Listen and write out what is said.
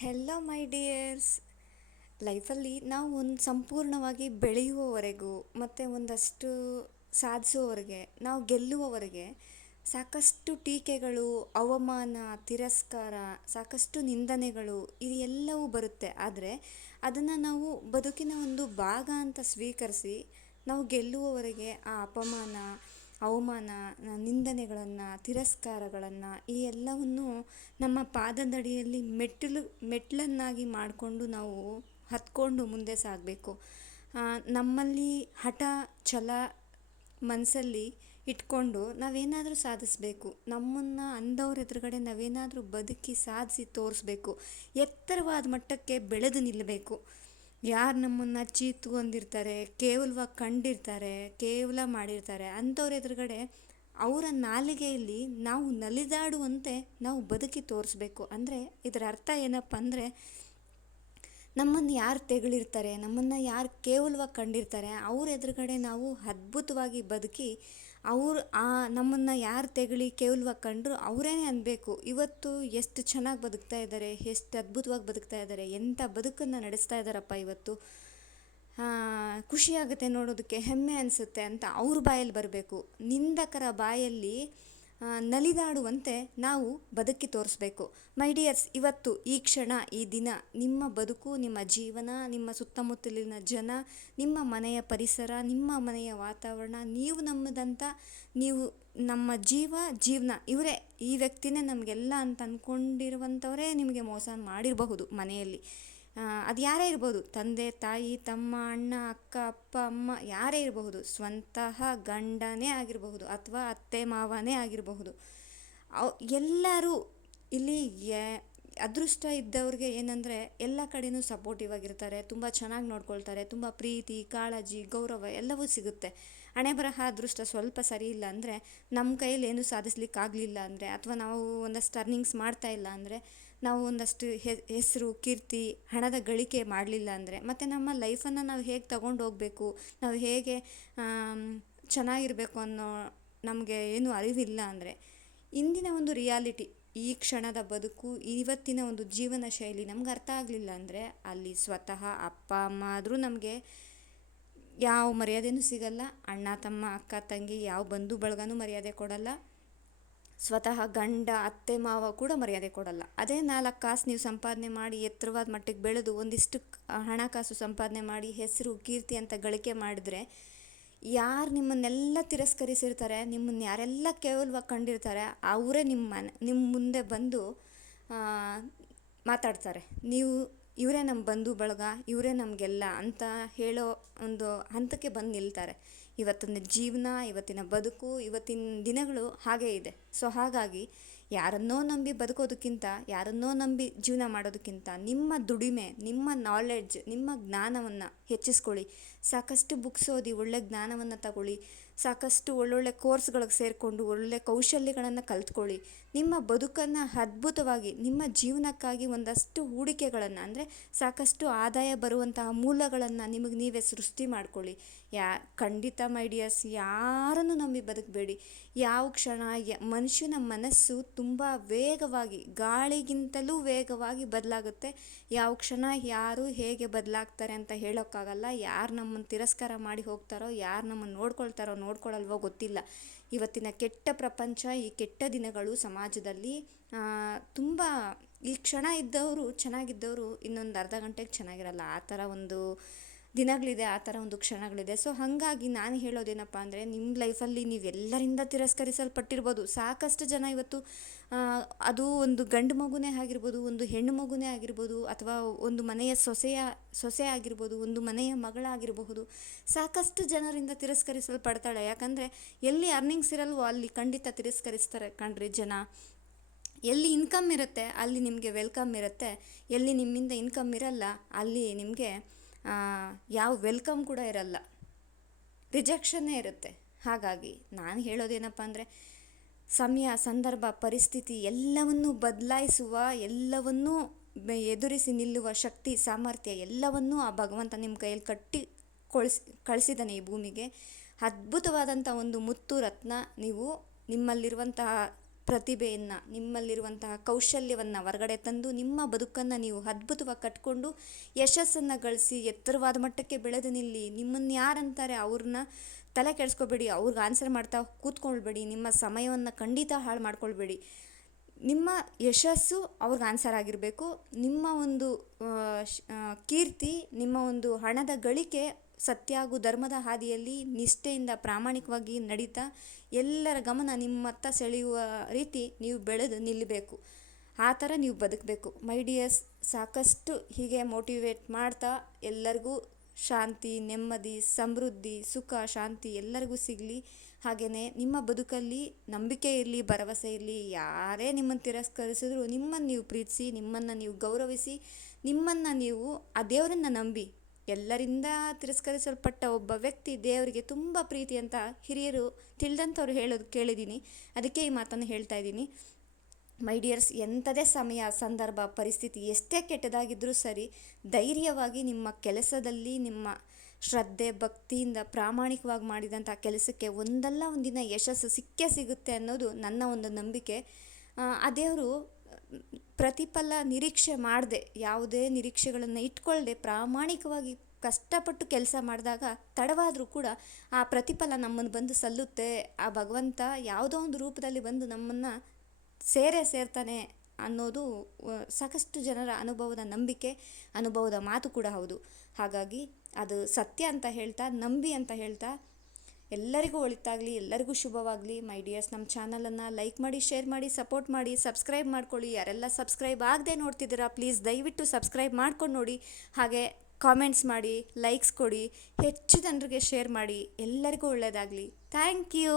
Hello ಮೈ dears ಲೈಫಲ್ಲಿ ನಾವು ಒಂದು ಸಂಪೂರ್ಣವಾಗಿ ಬೆಳೆಯುವವರೆಗೂ ಮತ್ತು ಒಂದಷ್ಟು ಸಾಧಿಸುವವರೆಗೆ, ನಾವು ಗೆಲ್ಲುವವರೆಗೆ ಸಾಕಷ್ಟು ಟೀಕೆಗಳು, ಅವಮಾನ, ತಿರಸ್ಕಾರ, ಸಾಕಷ್ಟು ನಿಂದನೆಗಳು, ಇದು ಎಲ್ಲವೂ ಬರುತ್ತೆ. ಆದರೆ ಅದನ್ನು ನಾವು ಬದುಕಿನ ಒಂದು ಭಾಗ ಅಂತ ಸ್ವೀಕರಿಸಿ ನಾವು ಗೆಲ್ಲುವವರೆಗೆ ಆ ಅಪಮಾನ ಅವಮಾನ ನಿಂದನೆಗಳನ್ನು, ತಿರಸ್ಕಾರಗಳನ್ನು ಈ ಎಲ್ಲವನ್ನು ನಮ್ಮ ಪಾದದಡಿಯಲ್ಲಿ ಮೆಟ್ಟಿಲು ಮೆಟ್ಟಿಲನ್ನಾಗಿ ಮಾಡಿಕೊಂಡು ನಾವು ಹತ್ಕೊಂಡು ಮುಂದೆ ಸಾಗಬೇಕು. ನಮ್ಮಲ್ಲಿ ಹಠ, ಛಲ ಮನಸ್ಸಲ್ಲಿ ಇಟ್ಕೊಂಡು ನಾವೇನಾದರೂ ಸಾಧಿಸಬೇಕು. ನಮ್ಮನ್ನು ಅಂದವ್ರ ಎದುರುಗಡೆ ನಾವೇನಾದರೂ ಬದುಕಿ ಸಾಧಿಸಿ ತೋರಿಸ್ಬೇಕು. ಎತ್ತರವಾದ ಮಟ್ಟಕ್ಕೆ ಬೆಳೆದು ನಿಲ್ಲಬೇಕು ಯಾರು ನಮ್ಮನ್ನು ಚೀತ್ಕೊಂಡಿರ್ತಾರೆ ಕೇವಲವಾಗಿ ಕಂಡಿರ್ತಾರೆ, ಕೇವಲ ಮಾಡಿರ್ತಾರೆ, ಅಂಥವ್ರ ಎದುರುಗಡೆ ಅವರ ನಾಲಿಗೆಯಲ್ಲಿ ನಾವು ನಲಿದಾಡುವಂತೆ ನಾವು ಬದುಕಿ ತೋರಿಸ್ಬೇಕು. ಅಂದರೆ ಇದರ ಅರ್ಥ ಏನಪ್ಪ ಅಂದರೆ ನಮ್ಮನ್ನು ಯಾರು ತೆಗಳಿರ್ತಾರೆ, ನಮ್ಮನ್ನು ಯಾರು ಕೇವಲವಾಗಿ ಕಂಡಿರ್ತಾರೆ, ಅವ್ರ ಎದುರುಗಡೆ ನಾವು ಅದ್ಭುತವಾಗಿ ಬದುಕಿ ಅವ್ರು ಆ ನಮ್ಮನ್ನು ಯಾರು ತೆಗಳಿ ಕೇವಲವಾಗಿ ಕಂಡ್ರು ಅವರೇನೆ ಅನ್ನಬೇಕು ಇವತ್ತು ಎಷ್ಟು ಚೆನ್ನಾಗಿ ಬದುಕ್ತಾ ಇದ್ದಾರೆ ಎಷ್ಟು ಅದ್ಭುತವಾಗಿ ಬದುಕ್ತಾ ಇದ್ದಾರೆ ಎಂಥ ಬದುಕನ್ನು ನಡೆಸ್ತಾ ಇದ್ದಾರಪ್ಪ ಇವತ್ತು. ಖುಷಿಯಾಗುತ್ತೆ ನೋಡೋದಕ್ಕೆ, ಹೆಮ್ಮೆ ಅನಿಸುತ್ತೆ ಅಂತ ಅವ್ರ ಬಾಯಲ್ಲಿ ಬರಬೇಕು. ನಿಂದಕರ ಬಾಯಲ್ಲಿ ನಲಿದಾಡುವಂತೆ ನಾವು ಬದುಕಿ ತೋರಿಸ್ಬೇಕು. ಮೈ ಡಿಯರ್ಸ್ ಇವತ್ತು ಈ ಕ್ಷಣ, ಈ ದಿನ ನಿಮ್ಮ ಬದುಕು, ನಿಮ್ಮ ಜೀವನ, ನಿಮ್ಮ ಸುತ್ತಮುತ್ತಲಿನ ಜನ, ನಿಮ್ಮ ಮನೆಯ ಪರಿಸರ, ನಿಮ್ಮ ಮನೆಯ ವಾತಾವರಣ, ನೀವು ನಮ್ಮದಂತ, ನೀವು ನಮ್ಮ ಜೀವ, ಜೀವನ, ಇವರೇ ಈ ವ್ಯಕ್ತಿನೇ ನಮಗೆಲ್ಲ ಅಂತ ಅಂದ್ಕೊಂಡಿರುವಂಥವರೇ ನಿಮಗೆ ಮೋಸ ಮಾಡಿರಬಹುದು ಮನೆಯಲ್ಲಿ. ಅದು ಯಾರೇ ಇರ್ಬೋದು. ತಂದೆ, ತಾಯಿ, ತಮ್ಮ, ಅಣ್ಣ, ಅಕ್ಕ, ಅಪ್ಪ, ಅಮ್ಮ ಯಾರೇ ಇರಬಹುದು. ಸ್ವಂತಹ ಗಂಡನೇ ಆಗಿರಬಹುದು ಅಥವಾ ಅತ್ತೆ, ಮಾವನೇ ಆಗಿರಬಹುದು. ಎಲ್ಲರೂ ಇಲ್ಲಿ ಅದೃಷ್ಟ ಇದ್ದವ್ರಿಗೆ ಏನಂದರೆ ಎಲ್ಲ ಕಡೆಯೂ ಸಪೋರ್ಟಿವ್ ಆಗಿರ್ತಾರೆ, ತುಂಬ ಚೆನ್ನಾಗಿ ನೋಡ್ಕೊಳ್ತಾರೆ, ತುಂಬ ಪ್ರೀತಿ, ಕಾಳಜಿ, ಗೌರವ ಎಲ್ಲವೂ ಸಿಗುತ್ತೆ. ಹಣೆ ಬರಹ, ಅದೃಷ್ಟ ಸ್ವಲ್ಪ ಸರಿ ಇಲ್ಲ ಅಂದರೆ ನಮ್ಮ ಕೈಯಲ್ಲಿ ಏನೂ ಸಾಧಿಸ್ಲಿಕ್ಕಾಗಲಿಲ್ಲ ಅಂದರೆ ಅಥವಾ ನಾವು ಒಂದಷ್ಟು ಅರ್ನಿಂಗ್ಸ್ ಮಾಡ್ತಾ ಇಲ್ಲ ಅಂದರೆ ನಾವು ಒಂದಷ್ಟು ಹೆಸರು, ಕೀರ್ತಿ, ಹಣದ ಗಳಿಕೆ ಮಾಡಲಿಲ್ಲ ಅಂದರೆ ಮತ್ತು ನಮ್ಮ ಲೈಫನ್ನು ನಾವು ಹೇಗೆ ತಗೊಂಡು ಹೋಗಬೇಕು, ನಾವು ಹೇಗೆ ಚೆನ್ನಾಗಿರಬೇಕು ಅನ್ನೋ ನಮಗೆ ಏನು ಅರಿವಿಲ್ಲ ಅಂದರೆ ಇಂದಿನ ಒಂದು ರಿಯಾಲಿಟಿ ಈ ಕ್ಷಣದ ಬದುಕು, ಇವತ್ತಿನ ಒಂದು ಜೀವನ ಶೈಲಿ ನಮ್ಗೆ ಅರ್ಥ ಆಗಲಿಲ್ಲ ಅಂದರೆ ಅಲ್ಲಿ ಸ್ವತಃ ಅಪ್ಪ, ಅಮ್ಮ ಆದರೂ ನಮಗೆ ಯಾವ ಮರ್ಯಾದೆಯೂ ಸಿಗಲ್ಲ, ಅಣ್ಣ, ತಮ್ಮ, ಅಕ್ಕ, ತಂಗಿ, ಯಾವ ಬಂಧು ಬಳಗನೂ ಮರ್ಯಾದೆ ಕೊಡಲ್ಲ. ಸ್ವತಃ ಗಂಡ, ಅತ್ತೆ, ಮಾವ ಕೂಡ ಮರ್ಯಾದೆ ಕೊಡಲ್ಲ. ಅದೇ ನಾಲ್ಕು ಕಾಸು ನೀವು ಸಂಪಾದನೆ ಮಾಡಿ ಎತ್ತರವಾದ ಮಟ್ಟಿಗೆ ಬೆಳೆದು ಒಂದಿಷ್ಟು ಹಣಕಾಸು ಸಂಪಾದನೆ ಮಾಡಿ ಹೆಸರು, ಕೀರ್ತಿ ಅಂತ ಗಳಿಕೆ ಮಾಡಿದ್ರೆ ಯಾರು ನಿಮ್ಮನ್ನೆಲ್ಲ ತಿರಸ್ಕರಿಸಿರ್ತಾರೆ ನಿಮ್ಮನ್ನು ಯಾರೆಲ್ಲ ಕೇವಲವಾಗಿ ಕಂಡಿರ್ತಾರೆ, ಅವರೇ ನಿಮ್ಮ ಮನೆ ನಿಮ್ಮ ಮುಂದೆ ಬಂದು ಮಾತಾಡ್ತಾರೆ. ನೀವು, ಇವರೇ ನಮ್ಮ ಬಂಧು ಬಳಗ, ಇವರೇ ನಮಗೆಲ್ಲ ಅಂತ ಹೇಳೋ ಒಂದು ಹಂತಕ್ಕೆ ಬಂದು ನಿಲ್ತಾರೆ. ಇವತ್ತಿನ ಜೀವನ, ಇವತ್ತಿನ ಬದುಕು, ಇವತ್ತಿನ ದಿನಗಳು ಹಾಗೇ ಇದೆ. ಸೊ ಹಾಗಾಗಿ ಯಾರನ್ನೋ ನಂಬಿ ಬದುಕೋದಕ್ಕಿಂತ, ಯಾರನ್ನೋ ನಂಬಿ ಜೀವನ ಮಾಡೋದಕ್ಕಿಂತ ನಿಮ್ಮ ದುಡಿಮೆ, ನಿಮ್ಮ ನಾಲೆಡ್ಜ್ ನಿಮ್ಮ ಜ್ಞಾನವನ್ನು ಹೆಚ್ಚಿಸ್ಕೊಳ್ಳಿ. ಸಾಕಷ್ಟು ಬುಕ್ಸ್ ಓದಿ ಒಳ್ಳೆಯ ಜ್ಞಾನವನ್ನು ತಗೊಳ್ಳಿ. ಸಾಕಷ್ಟು ಒಳ್ಳೊಳ್ಳೆ ಕೋರ್ಸ್ಗಳಿಗೆ ಸೇರಿಕೊಂಡು ಒಳ್ಳೆ ಕೌಶಲ್ಯಗಳನ್ನು ಕಲ್ತ್ಕೊಳ್ಳಿ. ನಿಮ್ಮ ಬದುಕನ್ನು ಅದ್ಭುತವಾಗಿ, ನಿಮ್ಮ ಜೀವನಕ್ಕಾಗಿ ಒಂದಷ್ಟು ಹೂಡಿಕೆಗಳನ್ನು, ಅಂದರೆ ಸಾಕಷ್ಟು ಆದಾಯ ಬರುವಂತಹ ಮೂಲಗಳನ್ನು ನಿಮಗೆ ನೀವೇ ಸೃಷ್ಟಿ ಮಾಡ್ಕೊಳ್ಳಿ. ಯಾ, ಖಂಡಿತ ಮೈ ಯಾರನ್ನು ನಂಬಿ ಬದುಕಬೇಡಿ. ಯಾವ ಕ್ಷಣ, ಯ, ಮನುಷ್ಯನ ಮನಸ್ಸು ತುಂಬ ವೇಗವಾಗಿ, ಗಾಳಿಗಿಂತಲೂ ವೇಗವಾಗಿ ಬದಲಾಗುತ್ತೆ. ಯಾವ ಕ್ಷಣ, ಯಾರು ಹೇಗೆ ಬದಲಾಗ್ತಾರೆ ಅಂತ ಹೇಳೋಕ್ಕಾಗಲ್ಲ. ಯಾರು ನಮ್ಮನ್ನು ತಿರಸ್ಕಾರ ಮಾಡಿ ಹೋಗ್ತಾರೋ, ಯಾರು ನಮ್ಮನ್ನು ನೋಡ್ಕೊಳ್ತಾರೋ ನೋಡ್ಕೊಳ್ಳಲ್ವೋ ಗೊತ್ತಿಲ್ಲ. ಇವತ್ತಿನ ಕೆಟ್ಟ ಪ್ರಪಂಚ, ಈ ಕೆಟ್ಟ ದಿನಗಳು ಸಮಾಜದಲ್ಲಿ ತುಂಬ ಈ ಕ್ಷಣ ಇದ್ದವರು ಚೆನ್ನಾಗಿದ್ದವರು ಇನ್ನೊಂದು ಅರ್ಧ ಗಂಟೆಗೆ ಚೆನ್ನಾಗಿರಲ್ಲ. ಆ ಥರ ಒಂದು ದಿನಗಳಿದೆ, ಆ ಥರ ಒಂದು ಕ್ಷಣಗಳಿದೆ. ಸೊ ಹಾಗಾಗಿ ನಾನು ಹೇಳೋದೇನಪ್ಪ ಅಂದರೆ, ನಿಮ್ಮ ಲೈಫಲ್ಲಿ ನೀವು ಎಲ್ಲರಿಂದ ತಿರಸ್ಕರಿಸಲ್ಪಟ್ಟಿರ್ಬೋದು. ಸಾಕಷ್ಟು ಜನ ಇವತ್ತು ಅದು ಒಂದು ಗಂಡು ಮಗುನೇ ಆಗಿರ್ಬೋದು, ಒಂದು ಹೆಣ್ಣು ಮಗುನೇ ಆಗಿರ್ಬೋದು, ಅಥವಾ ಒಂದು ಮನೆಯ ಸೊಸೆಯ, ಸೊಸೆ ಆಗಿರ್ಬೋದು, ಒಂದು ಮನೆಯ ಮಗಳಾಗಿರಬಹುದು, ಸಾಕಷ್ಟು ಜನರಿಂದ ತಿರಸ್ಕರಿಸಲ್ಪಡ್ತಾಳೆ. ಯಾಕಂದರೆ, ಎಲ್ಲಿ ಅರ್ನಿಂಗ್ಸ್ ಇರಲ್ವೋ ಅಲ್ಲಿ ಖಂಡಿತ ತಿರಸ್ಕರಿಸ್ತಾರೆ ಕಣ್ರಿ ಜನ. ಎಲ್ಲಿ ಇನ್ಕಮ್ ಇರುತ್ತೆ, ಅಲ್ಲಿ ನಿಮಗೆ ವೆಲ್ಕಮ್ ಇರುತ್ತೆ. ಎಲ್ಲಿ ನಿಮ್ಮಿಂದ ಇನ್ಕಮ್ ಇರಲ್ಲ, ಅಲ್ಲಿ ನಿಮಗೆ ಯಾವ ವೆಲ್ಕಮ್ ಕೂಡ ಇರಲ್ಲ. ರಿಜೆಕ್ಷನ್ನೇ ಇರುತ್ತೆ. ಹಾಗಾಗಿ ನಾನು ಹೇಳೋದೇನಪ್ಪ ಅಂದರೆ, ಸಮಯ, ಸಂದರ್ಭ, ಪರಿಸ್ಥಿತಿ ಎಲ್ಲವನ್ನೂ ಬದಲಾಯಿಸುವ, ಎಲ್ಲವನ್ನೂ ಎದುರಿಸಿ ನಿಲ್ಲುವ ಶಕ್ತಿ, ಸಾಮರ್ಥ್ಯ ಎಲ್ಲವನ್ನೂ ಆ ಭಗವಂತ ನಿಮ್ಮ ಕೈಯಲ್ಲಿ ಕಟ್ಟಿ ಕೊಳಿಸಿ, ಕಳಿಸಿದ್ದಾನೆ ಈ ಭೂಮಿಗೆ. ಅದ್ಭುತವಾದಂಥ ಒಂದು ಮುತ್ತು ರತ್ನ ನೀವು ನಿಮ್ಮಲ್ಲಿರುವಂತಹ ಪ್ರತಿಭೆಯನ್ನು, ನಿಮ್ಮಲ್ಲಿರುವಂತಹ ಕೌಶಲ್ಯವನ್ನು ಹೊರಗಡೆ ತಂದು ನಿಮ್ಮ ಬದುಕನ್ನು ನೀವು ಅದ್ಭುತವಾಗಿ ಕಟ್ಕೊಂಡು ಯಶಸ್ಸನ್ನು ಗಳಿಸಿ ಎತ್ತರವಾದ ಮಟ್ಟಕ್ಕೆ ಬೆಳೆದು ನಿಲ್ಲಿ, ನಿಮ್ಮನ್ನು ಯಾರಂತಾರೆ ಅವ್ರನ್ನ ತಲೆ ಕೆಡಿಸ್ಕೋಬೇಡಿ, ಅವ್ರಿಗೆ ಆನ್ಸರ್ ಮಾಡ್ತಾ ಕೂತ್ಕೊಳ್ಬೇಡಿ, ನಿಮ್ಮ ಸಮಯವನ್ನು ಖಂಡಿತ ಹಾಳು ಮಾಡ್ಕೊಳ್ಬೇಡಿ. ನಿಮ್ಮ ಯಶಸ್ಸು ಅವ್ರಿಗೆ ಆನ್ಸರ್ ಆಗಿರಬೇಕು. ನಿಮ್ಮ ಒಂದು ಕೀರ್ತಿ, ನಿಮ್ಮ ಒಂದು ಹಣದ ಗಳಿಕೆ ಸತ್ಯ ಹಾಗೂ ಧರ್ಮದ ಹಾದಿಯಲ್ಲಿ ನಿಷ್ಠೆಯಿಂದ ಪ್ರಾಮಾಣಿಕವಾಗಿ ನಡೀತಾ ಎಲ್ಲರ ಗಮನ ನಿಮ್ಮತ್ತ ಸೆಳೆಯುವ ರೀತಿ ನೀವು ಬೆಳೆದು ನಿಲ್ಲಬೇಕು. ಆ ಥರ ನೀವು ಬದುಕಬೇಕು. ಮೈ ಡಿಯರ್ಸ್, ಸಾಕಷ್ಟು ಹೀಗೆ ಮೋಟಿವೇಟ್ ಮಾಡ್ತಾ ಎಲ್ಲರಿಗೂ ಶಾಂತಿ, ನೆಮ್ಮದಿ, ಸಮೃದ್ಧಿ, ಸುಖ, ಶಾಂತಿ ಎಲ್ಲರಿಗೂ ಸಿಗಲಿ. ಹಾಗೆಯೇ ನಿಮ್ಮ ಬದುಕಲ್ಲಿ ನಂಬಿಕೆ ಇರಲಿ, ಭರವಸೆ ಇರಲಿ. ಯಾರೇ ನಿಮ್ಮನ್ನು ತಿರಸ್ಕರಿಸಿದ್ರು ನಿಮ್ಮನ್ನು ನೀವು ಪ್ರೀತಿಸಿ, ನಿಮ್ಮನ್ನು ನೀವು ಗೌರವಿಸಿ, ನಿಮ್ಮನ್ನು ನೀವು ಆ ದೇವರನ್ನು ನಂಬಿ ಎಲ್ಲರಿಂದ ತಿರಸ್ಕರಿಸಲ್ಪಟ್ಟ ಒಬ್ಬ ವ್ಯಕ್ತಿ ದೇವರಿಗೆ ತುಂಬ ಪ್ರೀತಿ ಅಂತ ಹಿರಿಯರು ತಿಳಿದಂಥವ್ರು ಹೇಳೋದು ಕೇಳಿದ್ದೀನಿ. ಅದಕ್ಕೆ ಈ ಮಾತನ್ನು ಹೇಳ್ತಾ ಇದ್ದೀನಿ. ಮೈ ಡಿಯರ್ಸ್, ಎಂಥದೇ ಸಮಯ, ಸಂದರ್ಭ, ಪರಿಸ್ಥಿತಿ ಎಷ್ಟೇ ಕೆಟ್ಟದಾಗಿದ್ದರೂ ಸರಿ, ಧೈರ್ಯವಾಗಿ ನಿಮ್ಮ ಕೆಲಸದಲ್ಲಿ, ನಿಮ್ಮ ಶ್ರದ್ಧೆ, ಭಕ್ತಿಯಿಂದ ಪ್ರಾಮಾಣಿಕವಾಗಿ ಮಾಡಿದಂಥ ಕೆಲಸಕ್ಕೆ ಒಂದಲ್ಲ ಒಂದಿನ ಯಶಸ್ಸು ಸಿಕ್ಕೇ ಸಿಗುತ್ತೆ ಅನ್ನೋದು ನನ್ನ ಒಂದು ನಂಬಿಕೆ. ಆ ದೇವರು ಪ್ರತಿಫಲ ನಿರೀಕ್ಷೆ ಮಾಡದೆ, ಯಾವುದೇ ನಿರೀಕ್ಷೆಗಳನ್ನು ಇಟ್ಕೊಳ್ಳದೆ ಪ್ರಾಮಾಣಿಕವಾಗಿ ಕಷ್ಟಪಟ್ಟು ಕೆಲಸ ಮಾಡಿದಾಗ ತಡವಾದರೂ ಕೂಡ ಆ ಪ್ರತಿಫಲ ನಮ್ಮನ್ನು ಬಂದು ಸಲ್ಲುತ್ತೆ. ಆ ಭಗವಂತ ಯಾವುದೋ ಒಂದು ರೂಪದಲ್ಲಿ ಬಂದು ನಮ್ಮನ್ನು ಸೇರೇ ಸೇರ್ತಾನೆ ಅನ್ನೋದು ಸಾಕಷ್ಟು ಜನರ ಅನುಭವದ ನಂಬಿಕೆ, ಅನುಭವದ ಮಾತು ಕೂಡ ಹೌದು. ಹಾಗಾಗಿ ಅದು ಸತ್ಯ ಅಂತ ಹೇಳ್ತಾ, ನಂಬಿ ಅಂತ ಹೇಳ್ತಾ ಎಲ್ಲರಿಗೂ ಒಳಿತಾಗಲಿ, ಎಲ್ಲರಿಗೂ ಶುಭವಾಗಲಿ. ಮೈ ಡಿಯರ್ಸ್ ನಮ್ಮ ಚಾನಲನ್ನು ಲೈಕ್ ಮಾಡಿ, ಶೇರ್ ಮಾಡಿ, ಸಪೋರ್ಟ್ ಮಾಡಿ, ಸಬ್ಸ್ಕ್ರೈಬ್ ಮಾಡ್ಕೊಳ್ಳಿ. ಯಾರೆಲ್ಲ ಸಬ್ಸ್ಕ್ರೈಬ್ ಆಗದೆ ನೋಡ್ತಿದ್ದೀರಾ, ಪ್ಲೀಸ್ ದಯವಿಟ್ಟು ಸಬ್ಸ್ಕ್ರೈಬ್ ಮಾಡ್ಕೊಂಡು ನೋಡಿ. ಹಾಗೆ ಕಾಮೆಂಟ್ಸ್ ಮಾಡಿ, ಲೈಕ್ಸ್ ಕೊಡಿ, ಹೆಚ್ಚು ಜನರಿಗೆ ಶೇರ್ ಮಾಡಿ. ಎಲ್ಲರಿಗೂ ಒಳ್ಳೆಯದಾಗಲಿ. Thank you.